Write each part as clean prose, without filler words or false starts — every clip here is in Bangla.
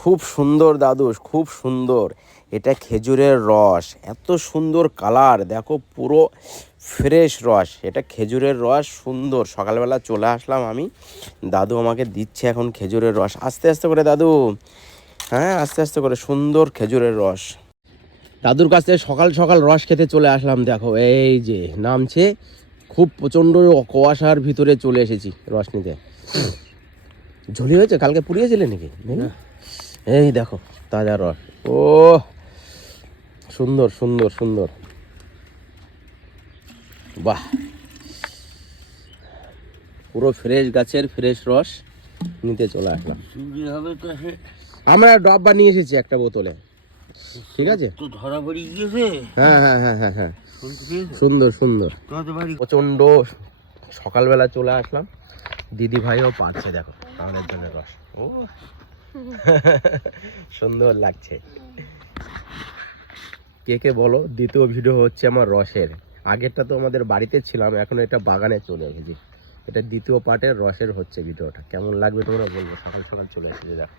খুব সুন্দর দাদু, খুব সুন্দর। এটা খেজুরের রস, এত সুন্দর কালার, দেখো পুরো ফ্রেশ রস। এটা খেজুরের রস, সুন্দর। সকালবেলা চলে আসলাম আমি, দাদু আমাকে দিচ্ছে এখন খেজুরের রস। আস্তে আস্তে করে দাদু, হ্যাঁ আস্তে আস্তে করে। সুন্দর খেজুরের রস। দাদুর কাছ থেকে সকাল সকাল রস খেতে চলে আসলাম। দেখো এই যে নামছে, খুব প্রচণ্ড কুয়াশার ভিতরে চলে এসেছি রস নিতে। ঝুলি হয়েছে, কালকে পুড়িয়েছিলে নাকি? এই দেখো তাজা রস। ও সুন্দর সুন্দর সুন্দর, বাহ, পুরো ফ্রেশ গাছের ফ্রেশ রস নিতে চলে আসলাম। আমরা ডাব্বা নিয়ে এসেছি একটা বোতলে, ঠিক আছে? ধরা পড়ে গিয়েছে। হ্যাঁ হ্যাঁ হ্যাঁ হ্যাঁ হ্যাঁ, সুন্দর সুন্দর। প্রচণ্ড সকালবেলা চলে আসলাম, দিদি ভাইও পাচ্ছে দেখো আমাদের জন্য রস। ও সুন্দর লাগছে। কে কে বলো, দ্বিতীয় ভিডিও হচ্ছে আমার রসের। আগেরটা তো আমাদের বাড়িতে ছিলাম, এখন এটা বাগানে চলে এসেছি। এটা দ্বিতীয় পার্টের রসের হচ্ছে ভিডিওটা। কেমন লাগবে তোমরা বলবো। সকাল সকাল চলে এসেছি, দেখো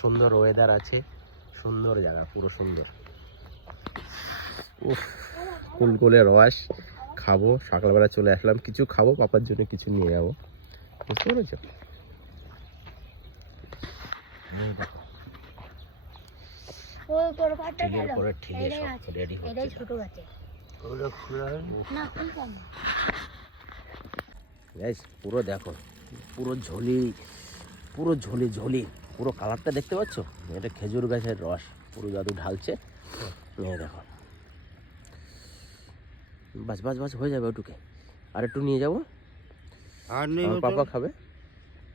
সুন্দর ওয়েদার আছে, সুন্দর জায়গা, পুরো সুন্দর। উফ, কুলকুলে রস খাবো। সকালবেলা চলে আসলাম, কিছু খাবো, পাপার জন্য কিছু নিয়ে যাবো, বুঝতে পেরেছো? পুরো দেখো, পুরো ঝোলি, পুরো ঝোলি ঝোলি, পুরো কালারটা দেখতে পাচ্ছ? এটা খেজুর গাছের রস, পুরো দাদু ঢালছে। দেখো, বাস বাস বাস হয়ে যাবে ওটুকে। আর একটু নিয়ে যাবো, আর নেই, পাপা খাবে।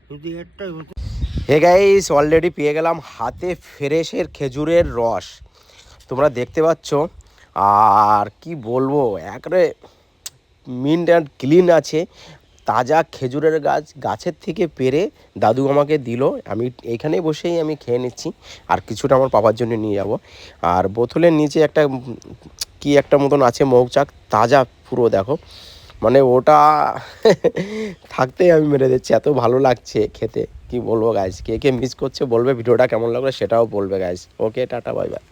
যদি একটাই হতো। হে গাইস, অলরেডি পেয়ে গেলাম হাতে ফ্রেশের খেজুরের রস, তোমরা দেখতে পাচ্ছ। আর কি বলবো, একবারে মিন্ট অ্যান্ড ক্লিন আছে। তাজা খেজুরের গাছের থেকে পেরে দাদু আমাকে দিল। আমি এইখানেই বসেই আমি খেয়ে নিচ্ছি, আর কিছুটা আমার পাপার জন্য নিয়ে যাব। আর বোতলের নিচে একটা কি একটা মতন আছে মৌচাক, তাজা পুরো দেখো, মানে ওটা থাকতেই আমি মেরে দিচ্ছি, এত ভালো লাগছে খেতে। কি বলবো গাইস, কে কে মিস করছে বলবে, ভিডিওটা কেমন লাগলো সেটাও বলবে গাইস। ওকে, টাটা, বাই বাই।